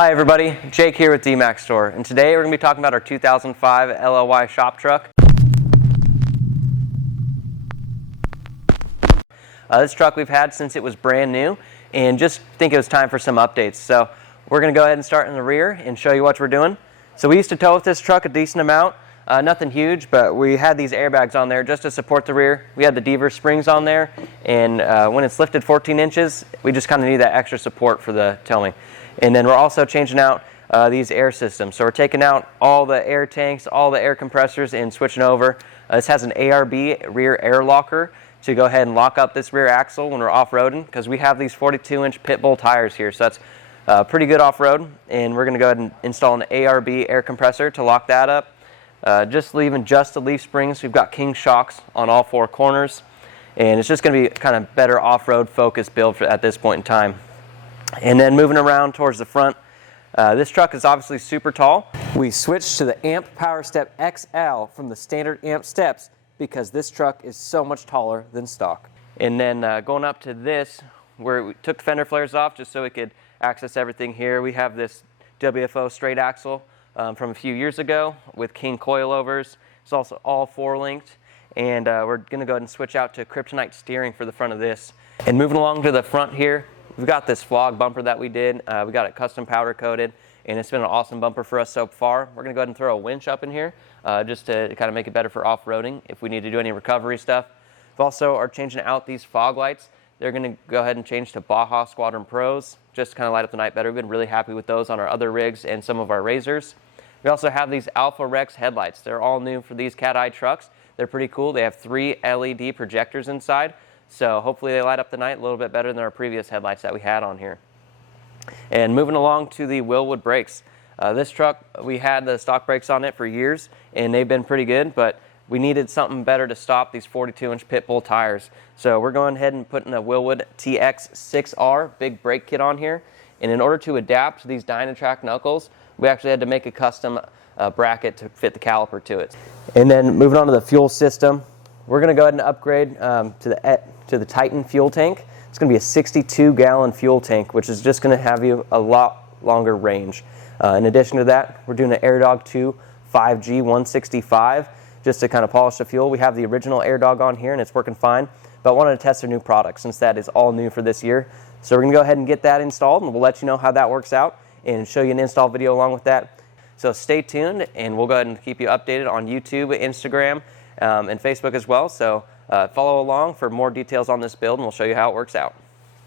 Hi everybody, Jake here with Duramax Store, and today we're going to be talking about our 2005 LLY shop truck. This truck we've had since it was brand new, and just think it was time for some updates. So we're going to go ahead and start in the rear and show you what we're doing. So we used to tow with this truck a decent amount, nothing huge, but we had these airbags on there just to support the rear. We had the Deaver springs on there, and when it's lifted 14 inches, we just kind of need that extra support for the towing. And then we're also changing out these air systems. So we're taking out all the air tanks, all the air compressors, and switching over. This has an ARB rear air locker to go ahead and lock up this rear axle when we're off-roading, because we have these 42-inch pit bull tires here. So that's pretty good off-road. And we're going to go ahead and install an ARB air compressor to lock that up. Just leaving just the leaf springs. We've got king shocks on all four corners. And it's just going to be kind of better off-road focused build at this point in time. And then moving around towards the front, this truck is obviously super tall. We switched to the Amp Power Step XL from the standard Amp steps because this truck is so much taller than stock. And then going up to this, where we took the fender flares off just so we could access everything here. We have this WFO straight axle from a few years ago with king coilovers. It's also all four linked. And we're going to go ahead and switch out to Kryptonite steering for the front of this. And moving along to the front here, we've got this flog bumper that we did. We got it custom powder coated, and it's been an awesome bumper for us so far. We're going to go ahead and throw a winch up in here just to kind of make it better for off-roading if we need to do any recovery stuff. We also are changing out these fog lights. They're going to go ahead and change to Baja Squadron Pros just to kind of light up the night better. We've been really happy with those on our other rigs and some of our Razors. We also have these Alpha Rex headlights. They're all new for these Cat Eye trucks. They're pretty cool. They have 3 LED projectors inside. So hopefully they light up the night a little bit better than our previous headlights that we had on here. And moving along to the Willwood brakes. This truck, we had the stock brakes on it for years, and they've been pretty good, but we needed something better to stop these 42-inch pit bull tires. So we're going ahead and putting a Willwood TX6R big brake kit on here. And in order to adapt to these Dynatrack knuckles, we actually had to make a custom bracket to fit the caliper to it. And then moving on to the fuel system, we're going to go ahead and upgrade to the Titan fuel tank. It's going to be a 62-gallon fuel tank, which is just going to have you a lot longer range. In addition to that, we're doing an AirDog 2 5G 165 just to kind of polish the fuel. We have the original AirDog on here, and it's working fine, but wanted to test their new product since that is all new for this year. So we're going to go ahead and get that installed, and we'll let you know how that works out and show you an install video along with that. So stay tuned, and we'll go ahead and keep you updated on YouTube, Instagram, and Facebook as well. So follow along for more details on this build, and we'll show you how it works out.